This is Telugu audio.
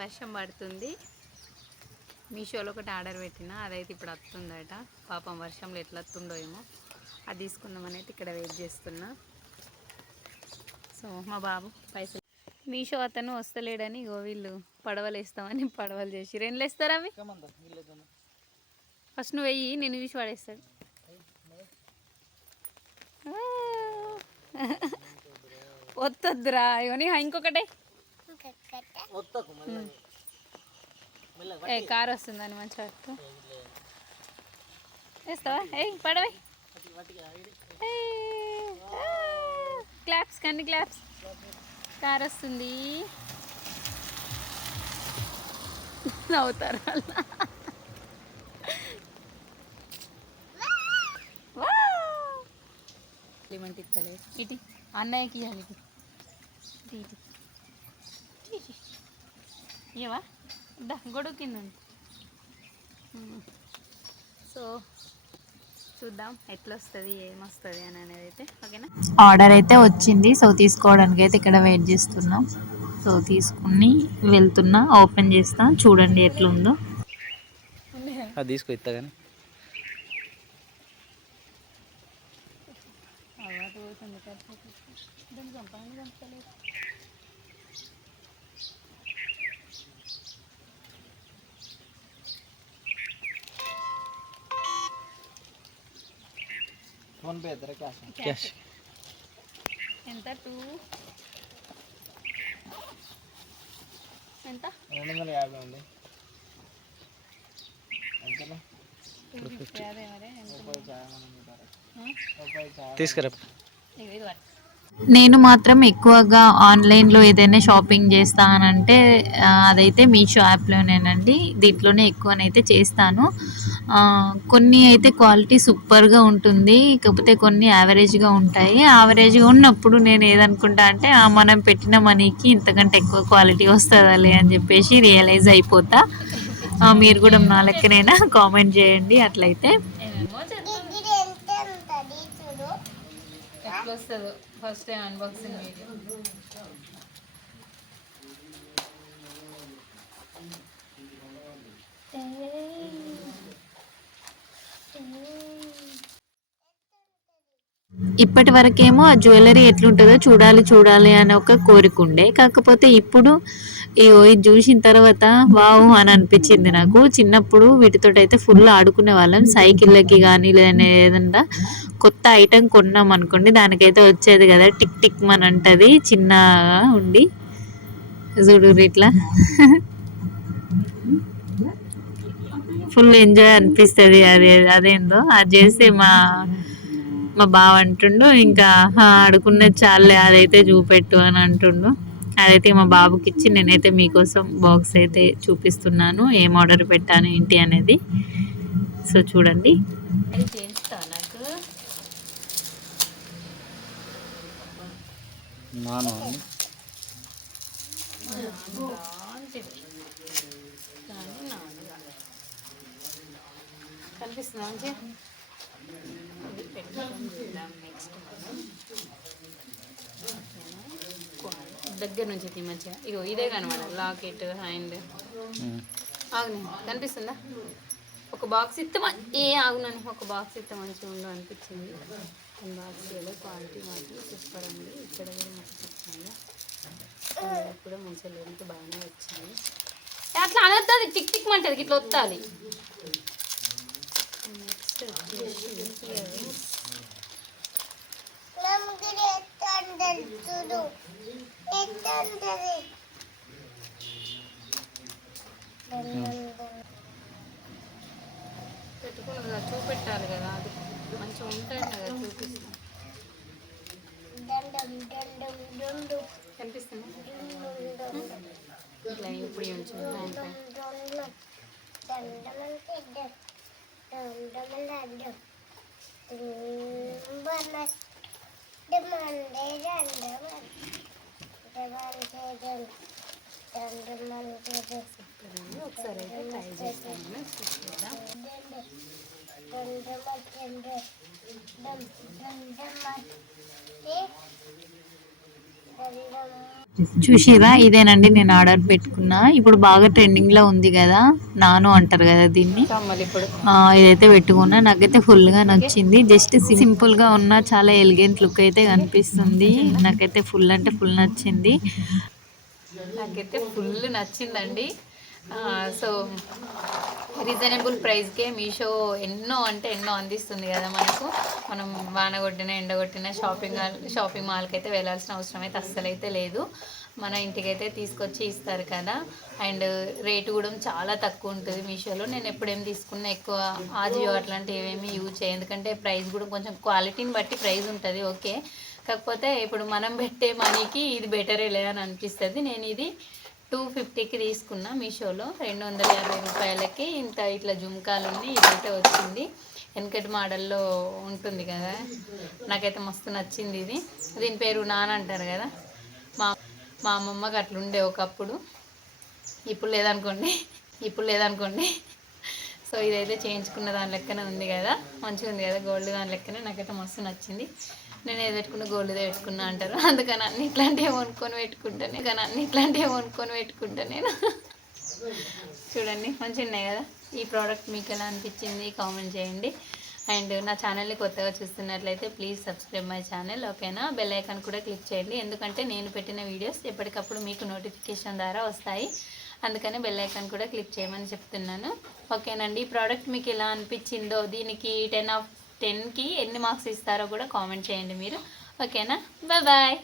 వర్షం పడుతుంది. మీషోలో ఒకటి ఆర్డర్ పెట్టిన, అదైతే ఇప్పుడు వస్తుందట. పాపం వర్షంలో ఎట్లా వస్తుందో ఏమో. అది తీసుకుందామని అయితే ఇక్కడ వెయిట్ చేస్తున్నా. సో మా బాబు పైసలు మీషో అతను వస్తలేడని వీళ్ళు పడవలు వేస్తామని పడవలు చేసి రెండ్లు వేస్తారు. అవి ఫస్ట్ నువ్వు వెయ్యి, నేను చూసి పడేస్తాడు. వద్దొద్దురా ఇవన్నీ. ఇంకొకటే కారు వస్తుందని మంచిగా పట్టు వేస్తావా? పడవై క్లాప్స్ కానీ క్లాప్స్. కారు వస్తుంది. నవ్వుతారు వాళ్ళ. ఏమంటే ఇస్తలే ఇటీ అన్నయ్యకి ఇవ్వాలి. ఇటీ ఇవా దా గొడుగు కింద. సో చూద్దాం ఎట్లా వస్తుంది, ఏమొస్తుంది అని అనేది అయితే. ఓకేనా, ఆర్డర్ అయితే వచ్చింది. సో తీసుకోవడానికి అయితే ఇక్కడ వెయిట్ చేస్తున్నాం. సో తీసుకుని వెళ్తున్నా, ఓపెన్ చేస్తా, చూడండి ఎట్లుందో. అది తీసుకో ఇస్తా కానీ ఫోన్ పే ఇద్దరు క్యాష్ ఎంత? 2 ఎంత? 250 ఉంది. తీసుకురా. నేను మాత్రం ఎక్కువగా ఆన్లైన్లో ఏదైనా షాపింగ్ చేస్తానంటే అదైతే మీషో యాప్లోనేనండి. దీంట్లోనే ఎక్కువనైతే చేస్తాను. కొన్ని అయితే క్వాలిటీ సూపర్గా ఉంటుంది, కాకపోతే కొన్ని యావరేజ్గా ఉంటాయి. యావరేజ్గా ఉన్నప్పుడు నేను ఏదనుకుంటా అంటే మనం పెట్టిన మనీకి ఇంతకంటే ఎక్కువ క్వాలిటీ వస్తుందాలే అని చెప్పేసి రియలైజ్ అయిపోతా. మీరు కూడా నా లెక్కనైనా కామెంట్ చేయండి. అట్లయితే ఎట్లా వస్తుందో ఫస్ట్ టైం అన్బాక్సింగ్ వీడియో. ఇప్పటి వరకేమో ఆ జ్యువెలరీ ఎట్లుంటుందో చూడాలి అని ఒక కోరిక ఉండే. కాకపోతే ఇప్పుడు ఇది చూసిన తర్వాత వావ్ అని అనిపించింది నాకు. చిన్నప్పుడు వీటితో అయితే ఫుల్ ఆడుకునే వాళ్ళం. సైకిళ్ళకి కానీ లేదంటే ఏదన్నా కొత్త ఐటెం కొన్నాం అనుకోండి, దానికైతే వచ్చేది కదా టిక్ టిక్ మన అంటది చిన్నగా ఉండి. చూడు ఇట్లా ఫుల్ ఎంజాయ్ అనిపిస్తుంది. అదేందో అది చేస్తే మా బావ అంటుండు, ఇంకా ఆడుకున్నది చాలే అదైతే చూపెట్టు అని అంటుండు. అదైతే మా బాబుకి ఇచ్చి నేనైతే మీకోసం బాక్స్ అయితే చూపిస్తున్నాను, ఏం ఆర్డర్ పెట్టాను ఏంటి అనేది. సో చూడండి. కనిపిస్తుందా మంచిగా? దగ్గర నుంచి మంచిగా ఇగో ఇదే కనమాట. లాకెట్ హ్యాండ్ ఆగు, కనిపిస్తుందా? ఒక బాక్స్ ఇస్తే ఆగునాను. ఒక బాక్స్ ఇస్తే మంచిగా ఉండవు అనిపించింది. బాక్స్లో క్వాలిటీ మాత్రం సూపర్ ఉంది. ఇక్కడ కూడా మంచిగా వచ్చింది, కూడా మంచిగా లెంత్ బాగానే వచ్చింది. అట్లా అనొద్దు, టిక్ టిక్ మంటది, ఇట్లా వత్తాలి. నెక్స్ట్ వచ్చేసి పెట్టుకున్నారు కదా, చూపెట్టాలి కదా, అది మంచిగా ఉంటాయి కదా, చూపిస్తాం. కనిపిస్తుంది ఇట్లా ఇప్పుడు ఒకసారి అయితే ట్రై చేస్తాను, చూద్దాం. చూసిరా, ఇదేనండి నేను ఆర్డర్ పెట్టుకున్నా. ఇప్పుడు బాగా ట్రెండింగ్లో ఉంది కదా, నాను అంటారు కదా దీన్ని. ఇదైతే పెట్టుకున్నా, నాకైతే ఫుల్గా నచ్చింది. జస్ట్ సింపుల్గా ఉన్న చాలా ఎలిగెంట్ లుక్ అయితే కనిపిస్తుంది. నాకైతే ఫుల్ అంటే ఫుల్ నచ్చింది. నాకైతే ఫుల్ నచ్చిందండి. సో రీజనబుల్ ప్రైస్కే మీషో ఎన్నో అంటే ఎన్నో అందిస్తుంది కదా మనకు. మనం వాన కొట్టిన ఎండ కొట్టిన షాపింగ్ మాల్కి అయితే వెళ్ళాల్సిన అవసరం అయితే అస్సలైతే లేదు. మన ఇంటికైతే తీసుకొచ్చి ఇస్తారు కదా. అండ్ రేటు కూడా చాలా తక్కువ ఉంటుంది మీషోలో. నేను ఎప్పుడేం తీసుకున్నా ఎక్కువ ఆజియో అట్లాంటివి ఏమేమి యూజ్ చేయ, ఎందుకంటే ప్రైస్ కూడా కొంచెం క్వాలిటీని బట్టి ప్రైస్ ఉంటుంది ఓకే. కాకపోతే ఇప్పుడు మనం పెట్టే మనీకి ఇది బెటరే లే అని అనిపిస్తుంది. నేను ఇది 250కి తీసుకున్నా మీషోలో. 250 రూపాయలకి ఇంత ఇట్లా జుమ్కాలు ఉన్నాయి. ఇదైతే వచ్చింది వెనకటి మోడల్లో ఉంటుంది కదా, నాకైతే మస్తు నచ్చింది ఇది. దీని పేరు నాన్న అంటారు కదా, మా మా అమ్మమ్మకి అట్లుండే ఒకప్పుడు, ఇప్పుడు లేదనుకోండి. సో ఇదైతే చేయించుకున్న దాని లెక్కనే ఉంది కదా, మంచిగా ఉంది కదా, గోల్డ్ దాని లెక్కనే. నాకైతే మస్తు నచ్చింది. నేను ఏది పెట్టుకున్నా గోల్డ్దే పెట్టుకున్నా అంటారు, అందుకని అన్ని ఇట్లాంటివి కొనుక్కొని పెట్టుకుంటా నేను. చూడండి మంచిగా ఉన్నాయి కదా. ఈ ప్రోడక్ట్ మీకు ఎలా అనిపించింది కామెంట్ చేయండి. అండ్ నా ఛానల్ని కొత్తగా చూస్తున్నట్లయితే ప్లీజ్ సబ్స్క్రైబ్ మై ఛానల్, ఓకేనా. బెల్ ఐకాన్ కూడా క్లిక్ చేయండి, ఎందుకంటే నేను పెట్టిన వీడియోస్ ఎప్పటికప్పుడు మీకు నోటిఫికేషన్ ద్వారా వస్తాయి. అందుకని బెల్ ఐకాన్ కూడా క్లిక్ చేయమని చెప్తున్నాను, ఓకేనండి. ఈ ప్రోడక్ట్ మీకు ఎలా అనిపించిందో, దీనికి 10 ఆఫ్ 10కి ఎన్ని మార్క్స్ ఇస్తారో కూడా కామెంట్ చేయండి మీరు, ఓకేనా. బాయ్.